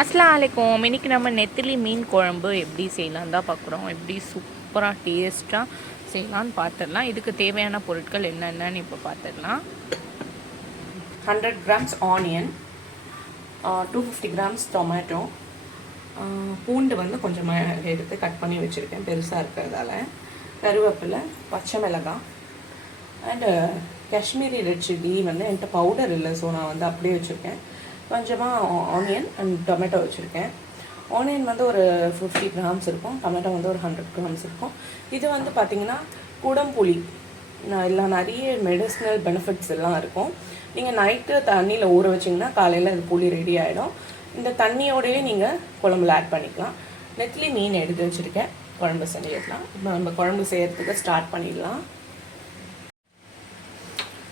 அஸ்ஸலாமு அலைக்கும். இன்றைக்கி நம்ம நெத்திலி மீன் குழம்பு எப்படி செய்யலாம் தான் பார்க்குறோம். எப்படி சூப்பராக டேஸ்ட்டாக செய்யலான்னு பார்த்துடலாம். இதுக்கு தேவையான பொருட்கள் என்னென்னு இப்போ பார்த்துடலாம். 100 grams ஆனியன், 250 grams டொமேட்டோ, பூண்டு வந்து கொஞ்சமாக எடுத்து கட் பண்ணி வச்சுருக்கேன் பெருசாக இருக்கிறதால, கருவேப்பிலை, பச்சை மிளகாய் அண்டு காஷ்மீரி ரெட் சில்லி வந்து என்கிட்ட பவுடர் இல்லை, ஸோ நான் வந்து அப்படியே வச்சுருக்கேன். கொஞ்சமாக ஆனியன் அண்ட் டொமேட்டோ வச்சுருக்கேன். ஆனியன் வந்து ஒரு 50 grams இருக்கும், டொமேட்டோ வந்து ஒரு 100 grams இருக்கும். இது வந்து பார்த்திங்கன்னா குடம்புளி, இல்லை நிறைய மெடிசினல் பெனிஃபிட்ஸ் எல்லாம் இருக்கும். நீங்கள் நைட்டு தண்ணியில் ஊற வச்சிங்கன்னா காலையில் அது புளி ரெடி ஆகிடும். இந்த தண்ணியோடையே நீங்கள் குழம்புல ஆட் பண்ணிக்கலாம். நெத்திலி மீன் எடுத்து வச்சுருக்கேன், குழம்பு செஞ்சிடலாம். இப்போ நம்ம குழம்பு செய்கிறதுக்கு ஸ்டார்ட் பண்ணிடலாம்.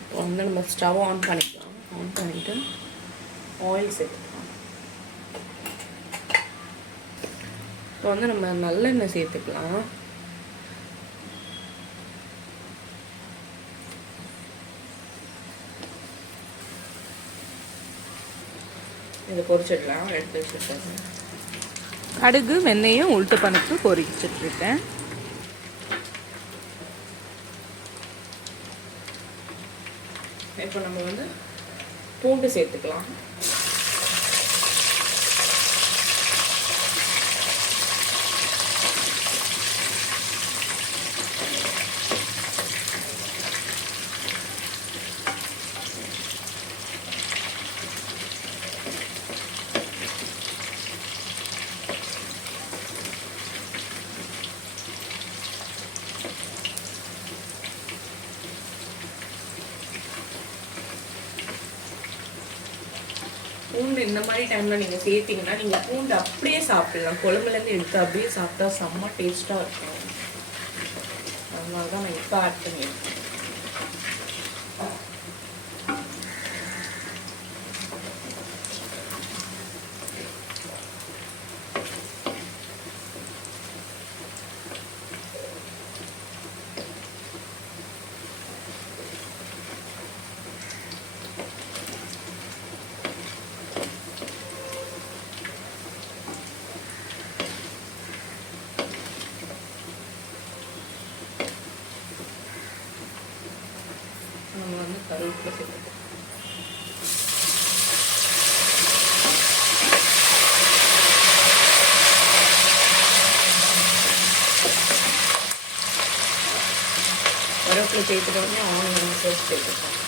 இப்போ வந்து நம்ம ஸ்டவ் ஆன் பண்ணிக்கலாம். ஆன் பண்ணிவிட்டு ஆயில் சேர்த்துக்கலாம். இப்போ வந்து நம்ம நல்லெண்ணெய் சேர்த்துக்கலாம். இதை பொரிச்சிடலாம். எடுத்து வச்சுருக்கேன். கடுகு வெந்தயம் உளுத்த பருப்பு பொரிச்சிட்ருக்கேன். இப்போ நம்ம வந்து பூண்டு சேர்த்துக்கலாம். பூண்டு இந்த மாதிரி டைமில் நீங்கள் சேர்த்திங்கன்னா நீங்கள் பூண்டு அப்படியே சாப்பிடலாம். குழம்புலேருந்து எடுத்து அப்படியே சாப்பிட்டா செம்ம டேஸ்ட்டாக இருக்கும். அதனால தான் நான் இப்போ ஆட் பண்ணியிருக்கேன். நம்ம வந்து கருவேப்பிலை சேர்த்துக்கலாம். கருவேப்பிலை சேர்த்துட்டு வந்து ஆனியன் சேர்த்துக்கலாம்.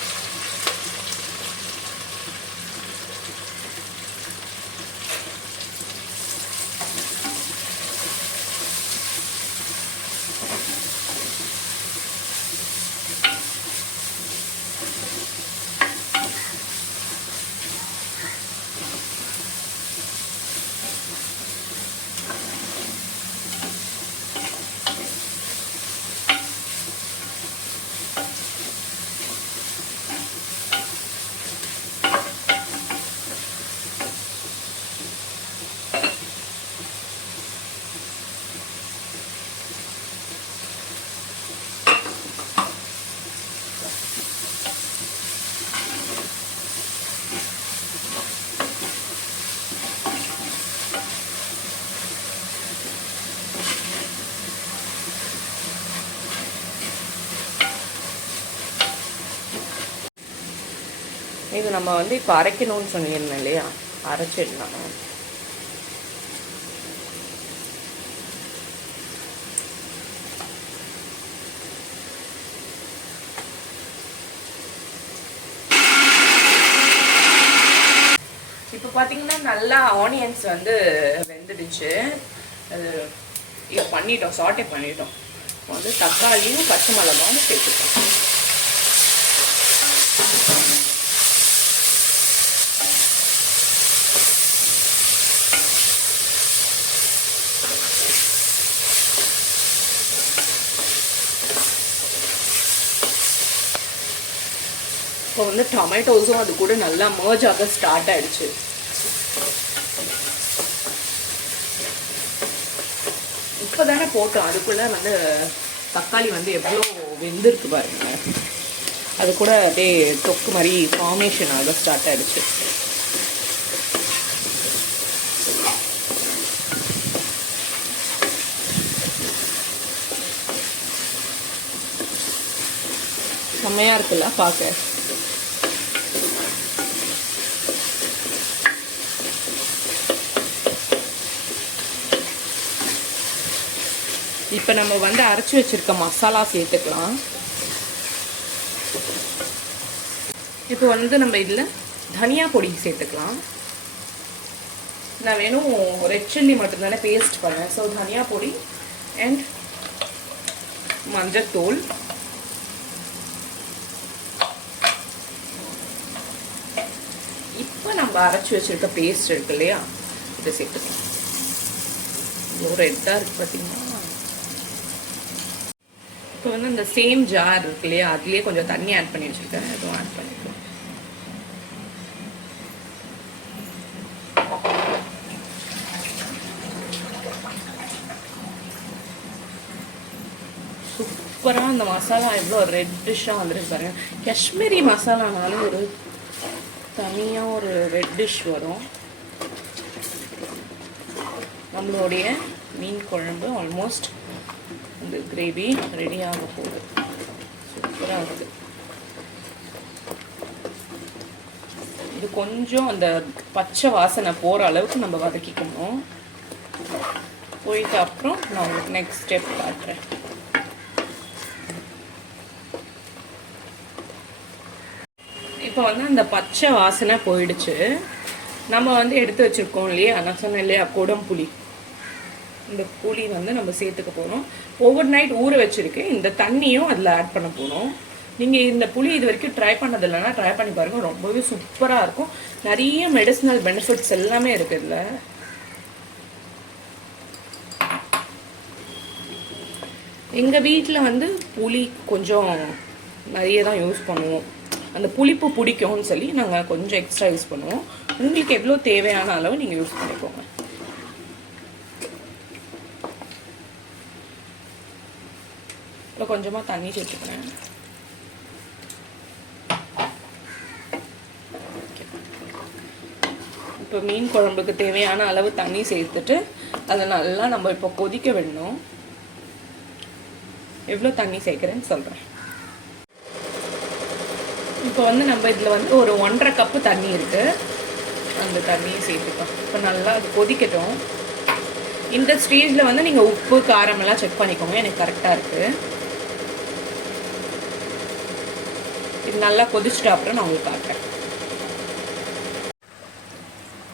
இது நம்ம வந்து இப்போ அரைக்கணும்னு சொல்லியிருந்தோம் இல்லையா, அரைச்சிடலாம். இப்போ பார்த்தீங்கன்னா நல்லா ஆனியன்ஸ் வந்து வெந்துடுச்சு. அது இது பண்ணிட்டோம், சாட்டே பண்ணிட்டோம். வந்து தக்காளியும் பச்சை மிளகாவும் சேர்த்துட்டோம். இப்போ வந்து டொமேட்டோஸும் அது கூட நல்லா மர்ஜ் ஆக ஸ்டார்ட் ஆகிடுச்சு. இப்போ தானே போட்டோம், அதுக்குள்ளே வந்து தக்காளி வந்து எவ்வளோ வெந்திருக்கு பாருங்க. அது கூட அப்படியே தொக்கு மாதிரி ஃபார்மேஷன் ஆக ஸ்டார்ட் ஆகிடுச்சு. செம்மையாக இருக்குல்ல பார்க்க. இப்போ நம்ம வந்து அரைச்சி வச்சிருக்க மசாலா சேர்த்துக்கலாம். இப்போ வந்து நம்ம இதில் தனியா பொடி சேர்த்துக்கலாம். நான் வேணும் ரெட் சில்லி மட்டும்தானே பேஸ்ட் பண்ணேன். ஸோ தனியா பொடி அண்ட் மஞ்சத்தூள். இப்போ நம்ம அரைச்சி வச்சிருக்க பேஸ்ட் இருக்கு இல்லையா, இதை சேர்த்துக்கலாம். இவ்வளோ ரெட்டாக இருக்குது பார்த்தீங்கன்னா. இப்போ வந்து இந்த சேம் ஜார் இருக்கு இல்லையா, அதுலேயே கொஞ்சம் தண்ணி ஆட் பண்ணி வச்சுருக்கேன். அதுவும் ஆட் பண்ணிக்கலாம். சூப்பராக அந்த மசாலா எவ்வளோ ரெட்டிஷாக வந்துருக்கு பாருங்க. காஷ்மீரி மசாலானாலும் ஒரு தனியாக ஒரு ரெட்டிஷ் வரும். நம்மளுடைய மீன் குழம்பு ஆல்மோஸ்ட் இந்த கிரேவி ரெடி ஆக போகுது. சூப்பராக இருக்குது. இது கொஞ்சம் அந்த பச்சை வாசனை போகிற அளவுக்கு நம்ம வதக்கிக்கணும். போயிட்டு அப்புறம் நான் உங்களுக்கு நெக்ஸ்ட் ஸ்டெப் காட்டுறேன். இப்போ வந்து அந்த பச்சை வாசனை போயிடுச்சு. நம்ம வந்து எடுத்து வச்சுருக்கோம் இல்லையா, நான் சொன்னேன் இல்லையா குடம்புளி, இந்த புளி வந்து நம்ம சேர்த்துக்க போகிறோம். ஓவர் நைட் ஊற வச்சுருக்கேன். இந்த தண்ணியும் அதில் ஆட் பண்ண போகிறோம். நீங்கள் இந்த புளி இது வரைக்கும் ட்ரை பண்ணது இல்லைன்னா ட்ரை பண்ணி பாருங்கள். ரொம்பவே சூப்பராக இருக்கும். நிறைய மெடிசினல் பெனிஃபிட்ஸ் எல்லாமே இருக்குது இதில். எங்கள் வீட்டில் வந்து புளி கொஞ்சம் நிறைய தான் யூஸ் பண்ணுவோம். அந்த புளிப்பு பிடிக்கும்னு சொல்லி நாங்கள் கொஞ்சம் எக்ஸ்ட்ரா யூஸ் பண்ணுவோம். உங்களுக்கு எவ்வளோ தேவையான அளவு நீங்கள் யூஸ் பண்ணிக்கோங்க. இப்போ கொஞ்சமாக தண்ணி சேர்த்துக்கிறேன். இப்போ மீன் குழம்புக்கு தேவையான அளவு தண்ணி சேர்த்துட்டு அதை நல்லா நம்ம இப்போ கொதிக்க விடணும். எவ்வளோ தண்ணி சேர்க்குறேன்னு சொல்கிறேன். இப்போ வந்து நம்ம இதில் வந்து ஒரு 1.5 கப்பு தண்ணி இருக்குது. அந்த தண்ணியை சேர்த்துக்கலாம். இப்போ நல்லா அது கொதிக்கட்டும். இந்த ஸ்டேஜில் வந்து நீங்கள் உப்பு காரம் எல்லாம் செக் பண்ணிக்கோங்க. எனக்கு கரெக்டாக இருக்குது. இது நல்லா கொதிச்சுட்டு அப்புறம் நான் உங்களுக்கு காட்டுறேன்.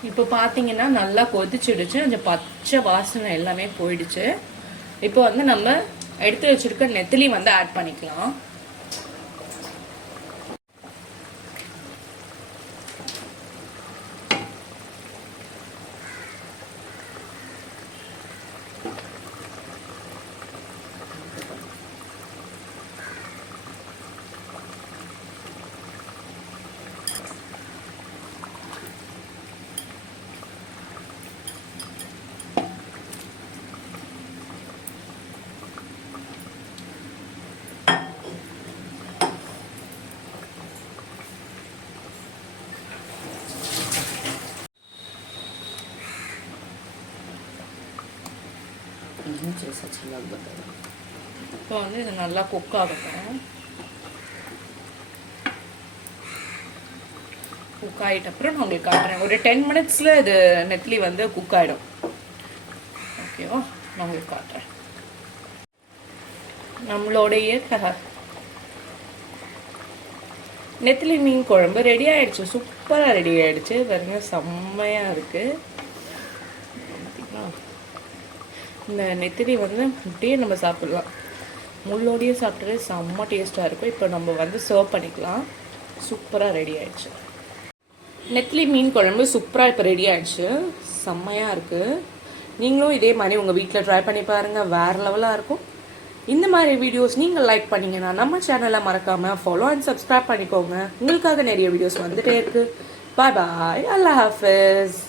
இப்போ பார்த்தீங்கன்னா நல்லா கொதிச்சிடுச்சு. அந்த பச்சை வாசனை எல்லாமே போயிடுச்சு. இப்போ வந்து நம்ம எடுத்து வச்சிருக்க நெத்திலி வந்து ஆட் பண்ணிக்கலாம். இப்போ வந்து இது நல்லா குக் ஆகட்டும். குக் ஆகிட்ட அப்புறம் நான் உங்களுக்கு காட்டுறேன். ஒரு 10 மினிட்ஸில் இது நெத்திலி வந்து குக் ஆகிடும். ஓகேவா, நான் உங்களுக்கு காட்டுறேன். நம்மளுடைய நெத்திலி மீன் குழம்பு ரெடி ஆகிடுச்சு. சூப்பராக ரெடி ஆகிடுச்சு. பாருங்க, செம்மையாக இருக்குது. இந்த நெத்திலி வந்து இப்படியே நம்ம சாப்பிட்லாம். முள்ளோடையே சாப்பிட்றது செம்ம டேஸ்ட்டாக இருக்கும். இப்போ நம்ம வந்து சர்வ் பண்ணிக்கலாம். சூப்பராக ரெடி ஆகிடுச்சு. நெத்திலி மீன் குழம்பு சூப்பராக இப்போ ரெடி ஆகிடுச்சு. செம்மையாக இருக்குது. நீங்களும் இதே மாதிரி உங்கள் வீட்டில் ட்ரை பண்ணி பாருங்கள். வேறு லெவலாக இருக்கும். இந்த மாதிரி வீடியோஸ் நீங்கள் லைக் பண்ணிங்கன்னா நம்ம சேனலை மறக்காமல் ஃபாலோ அண்ட் சப்ஸ்கிரைப் பண்ணிக்கோங்க. உங்களுக்காக நிறைய வீடியோஸ் வந்துகிட்டே இருக்குது. பாய் பாய். அல்லாஹ் ஹாஃபிஸ்.